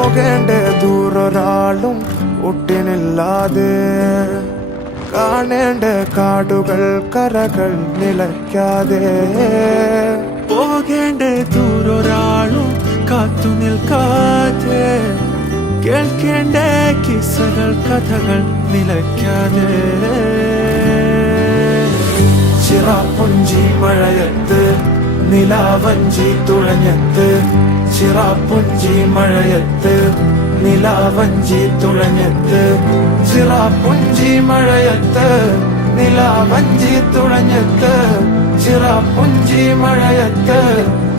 പോകേണ്ട ദൂരൊരാളും ഒട്ടിനില്ലാതെ, കാണേണ്ട കാടുകൾ കരകൾ നിലയ്ക്കാതെ, പോകേണ്ട ദൂരൊരാളും കാത്തു നിൽക്കാതെ, കേൾക്കേണ്ട കിസ്സകൾ കഥകൾ നിലയ്ക്കാതെ. ചിറാപ്പുഞ്ചി മഴയത്ത് നിലാവഞ്ചി തുഴഞ്ഞത്ത്, ചിറാപ്പുഞ്ചി മഴയത്ത് നിലാവഞ്ചി തുഴഞ്ഞത്ത്, ചിറാപ്പുഞ്ചി മഴയത്ത് നിലാവഞ്ചി തുഴഞ്ഞത്ത്, ചിറാപ്പുഞ്ചി മഴയത്ത്